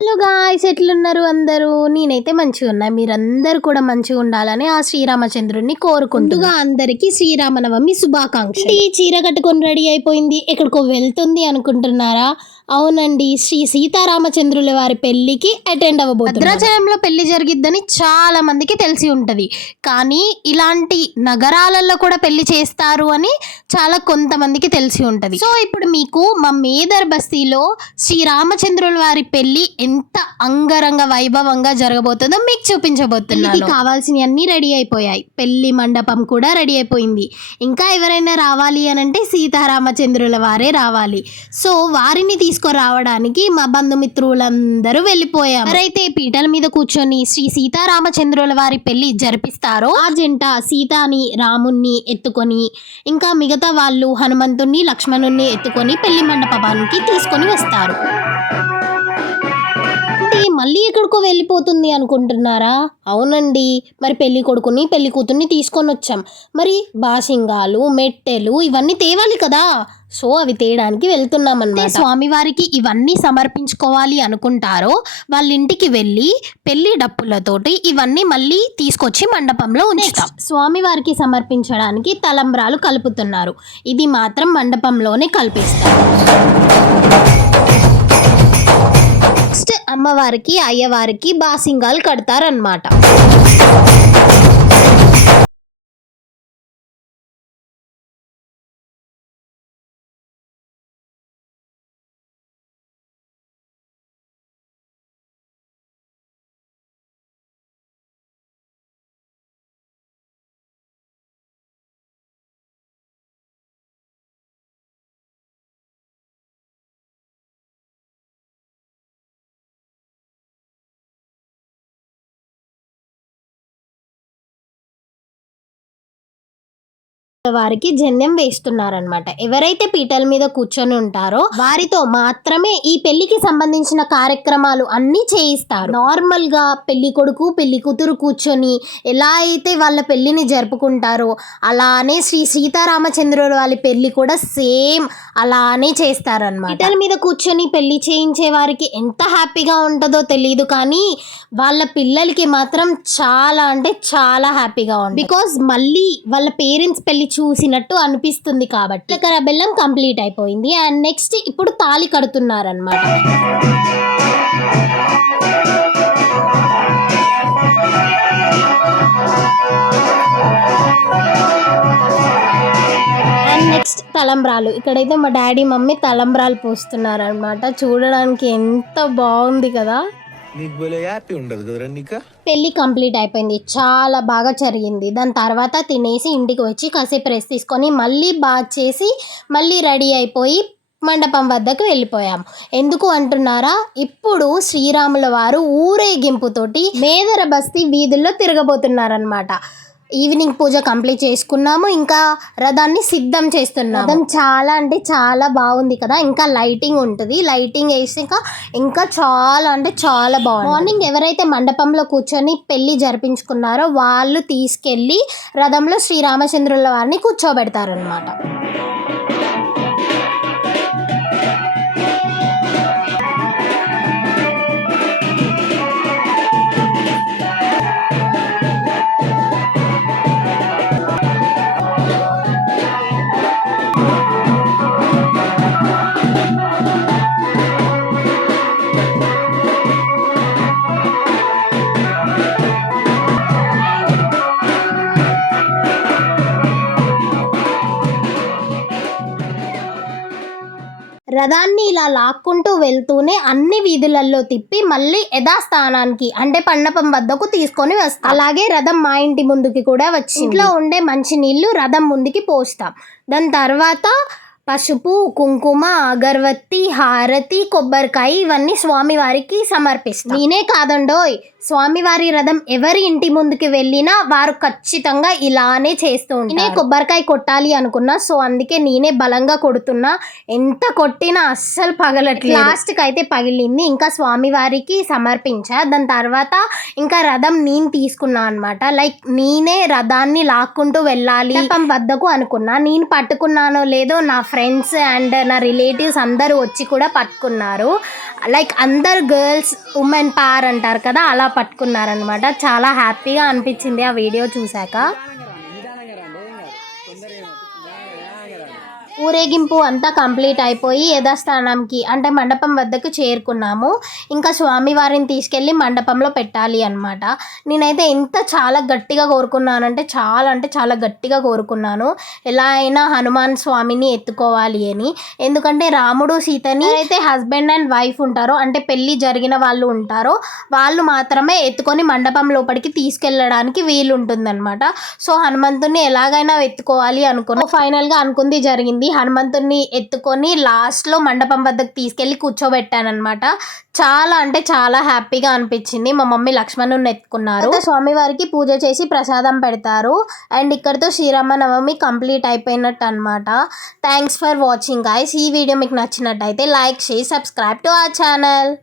Hello guys ఎట్లున్నారు అందరూ? నేనైతే మంచిగా ఉన్నా. మీరందరూ కూడా మంచిగా ఉండాలని ఆ శ్రీరామచంద్రుడిని కోరుకుంటుగా అందరికి శ్రీరామనవమి శుభాకాంక్ష ఈ చీర కట్టుకొని రెడీ అయిపోయింది? ఎక్కడికో వెళ్తుంది అనుకుంటున్నారా? అవునండి. శ్రీ సీతారామచంద్రుల వారి పెళ్ళికి అటెండ్ అవ్వబోతుంది భద్రాచలంలో పెళ్ళి జరిగిద్దని చాలా మందికి తెలిసి ఉంటది. కానీ ఇలాంటి నగరాలలో కూడా పెళ్ళి చేస్తారు అని చాలా కొంతమందికి తెలిసి ఉంటది. సో ఇప్పుడు మీకు మా మేదర్ బస్తీలో శ్రీరామచంద్రుల వారి పెళ్ళి ఎంత అంగరంగ వైభవంగా జరగబోతుందో మీకు చూపించబోతున్నాను. కావాల్సినవి అన్ని రెడీ అయిపోయాయి. పెళ్ళి మండపం కూడా రెడీ అయిపోయింది. ఇంకా ఎవరైనా రావాలి అని అంటే సీతారామచంద్రుల వారే రావాలి. సో వారిని తీసుకురావడానికి మా బంధుమిత్రులందరూ వెళ్ళిపోయాం ఎవరైతే పీటల మీద కూర్చొని శ్రీ సీతారామచంద్రుల వారి పెళ్ళి జరిపిస్తారో ఆ జంట సీతాని రాముణ్ణి ఎత్తుకొని ఇంకా మిగతా వాళ్ళు హనుమంతుణ్ణి లక్ష్మణుణ్ణి ఎత్తుకొని పెళ్ళి మండపానికి తీసుకొని వస్తారు. మళ్ళీ ఎక్కడికో వెళ్ళిపోతుంది అనుకుంటున్నారా? అవునండి. మరి పెళ్ళి కొడుకుని పెళ్ళి కూతుర్ని తీసుకొని వచ్చాం. మరి బాసింగాలు మెట్టెలు ఇవన్నీ తేవాలి కదా. సో అవి తేయడానికి వెళ్తున్నాం అన్నమాట స్వామివారికి ఇవన్నీ సమర్పించుకోవాలి అనుకుంటారో వాళ్ళ ఇంటికి వెళ్ళి పెళ్ళి డప్పులతోటి ఇవన్నీ మళ్ళీ తీసుకొచ్చి మండపంలో ఉంచుతాం. స్వామివారికి సమర్పించడానికి తలంబ్రాలు కలుపుతున్నారు. ఇది మాత్రం మండపంలోనే కల్పిస్తారు. అమ్మవారికి అయ్యవారికి బాసింగాలు కడతారనమాట వారికి జన్యం వేస్తున్నారనమాట ఎవరైతే పీటల మీద కూర్చొని ఉంటారో వారితో మాత్రమే ఈ పెళ్ళికి సంబంధించిన కార్యక్రమాలు అన్నీ చేయిస్తారు. నార్మల్గా పెళ్ళి కొడుకు పెళ్ళి కూతురు కూర్చొని ఎలా అయితే వాళ్ళ పెళ్ళిని జరుపుకుంటారో అలానే శ్రీ సీతారామచంద్రుల వాళ్ళ పెళ్ళి కూడా సేమ్ అలానే చేస్తారనమాట పీటల మీద కూర్చొని పెళ్ళి చేయించే వారికి ఎంత హ్యాపీగా ఉంటుందో తెలియదు కానీ వాళ్ళ పిల్లలకి మాత్రం చాలా అంటే చాలా హ్యాపీగా ఉంది బికాస్ మళ్ళీ వాళ్ళ పేరెంట్స్ పెళ్ళి చూసినట్టు అనిపిస్తుంది కాబట్టి. ఇక్కడ బెల్లం కంప్లీట్ అయిపోయింది. అండ్ నెక్స్ట్ ఇప్పుడు తాళి కడుతున్నారనమాట అండ్ నెక్స్ట్ తలంబ్రాలు. ఇక్కడైతే మా డాడీ మమ్మీ తలంబ్రాలు పోస్తున్నారు అనమాట చూడడానికి ఎంత బాగుంది కదా. నీకు భలే హ్యాపీ ఉండదు కదరా నీక? పెళ్ళి కంప్లీట్ అయిపోయింది. చాలా బాగా జరిగింది. దాని తర్వాత తినేసి ఇంటికి వచ్చి కాసేపు రెస్ట్ తీసుకొని మళ్ళీ బాగా చేసి మళ్ళీ రెడీ అయిపోయి మండపం వద్దకు వెళ్ళిపోయాం. ఎందుకు అంటున్నారా? ఇప్పుడు శ్రీరాముల వారు ఊరేగింపుతోటి మేదర బస్తీ వీధుల్లో తిరగబోతున్నారనమాట ఈవినింగ్ పూజ కంప్లీట్ చేసుకున్నాము. ఇంకా రథాన్ని సిద్ధం చేస్తున్నాము. రథం చాలా అంటే చాలా బాగుంది కదా. ఇంకా లైటింగ్ ఉంటుంది. లైటింగ్ వేసి ఇంకా ఇంకా చాలా అంటే చాలా బాగుంది. మార్నింగ్ ఎవరైతే మండపంలో కూర్చొని పెళ్ళి జరిపించుకున్నారో వాళ్ళు తీసుకెళ్ళి రథంలో శ్రీరామచంద్రుల వారిని కూర్చోబెడతారనమాట రథాన్ని ఇలా లాక్కుంటూ వెళ్తూనే అన్ని వీధులలో తిప్పి మళ్ళీ యథాస్థానానికి అంటే పండపం వద్దకు తీసుకొని వస్తాం. అలాగే రథం మా ఇంటి ముందుకి కూడా వచ్చి ఇంట్లో ఉండే మంచి నీళ్ళు రథం ముందుకి పోస్తాం. దాని తర్వాత పసుపు కుంకుమ అగరవత్తి హారతి కొబ్బరికాయ ఇవన్నీ స్వామివారికి సమర్పిస్తాం. నేనే కాదండోయ్. స్వామివారి రథం ఎవరి ఇంటి ముందుకి వెళ్ళినా వారు ఖచ్చితంగా ఇలానే చేస్తూ ఉంటారు. నేనే కొబ్బరికాయ కొట్టాలి అనుకున్నా సో అందుకే నేనే బలంగా కొడుతున్నా. ఎంత కొట్టినా అస్సలు పగలట్లేదు. లాస్ట్కి అయితే పగిలింది. ఇంకా స్వామివారికి సమర్పించా. దాని తర్వాత ఇంకా రథం నేను తీసుకున్నా అనమాట లైక్ నేనే రథాన్ని లాక్కుంటూ వెళ్ళాలి. వద్దకు అనుకున్నా. నేను పట్టుకున్నానో లేదో నా ఫ్రెండ్స్ అండ్ నా రిలేటివ్స్ అందరూ వచ్చి కూడా పట్టుకున్నారు. లైక్ అందరు గర్ల్స్ ఉమెన్ పార్ అంటారు కదా అలా పట్టుకున్నారనమాట చాలా హ్యాపీగా అనిపించింది ఆ వీడియో చూశాక. ఊరేగింపు అంతా కంప్లీట్ అయిపోయి యథాస్థానంకి అంటే మండపం వద్దకు చేరుకున్నాము. ఇంకా స్వామివారిని తీసుకెళ్ళి మండపంలో పెట్టాలి అనమాట నేనైతే ఎంత చాలా గట్టిగా కోరుకున్నానంటే చాలా అంటే చాలా గట్టిగా కోరుకున్నాను. ఎలా అయినా హనుమాన్ స్వామిని ఎత్తుకోవాలి అని. ఎందుకంటే రాముడు సీతని అయితే హస్బెండ్ అండ్ వైఫ్ ఉంటారో అంటే పెళ్ళి జరిగిన వాళ్ళు ఉంటారో వాళ్ళు మాత్రమే ఎత్తుకొని మండపం లోపలికి తీసుకెళ్ళడానికి వీలుంటుందనమాట సో హనుమంతుని ఎలాగైనా ఎత్తుకోవాలి అనుకున్నా. ఫైనల్గా అనుకుంది జరిగింది. హనుమంతుడిని ఎత్తుకొని లాస్ట్లో మండపం వద్దకు తీసుకెళ్ళి కూర్చోబెట్టానమాట చాలా అంటే చాలా హ్యాపీగా అనిపించింది. మా మమ్మీ లక్ష్మణుని ఎత్తుకున్నారు. స్వామివారికి పూజ చేసి ప్రసాదం పెడతారు. అండ్ ఇక్కడితో శ్రీరామనవమి కంప్లీట్ అయిపోయినట్టు అనమాట థ్యాంక్స్ ఫర్ వాచింగ్ గాయస్ ఈ వీడియో మీకు నచ్చినట్టయితే లైక్ చేసి సబ్స్క్రైబ్ టు అవర్ ఛానల్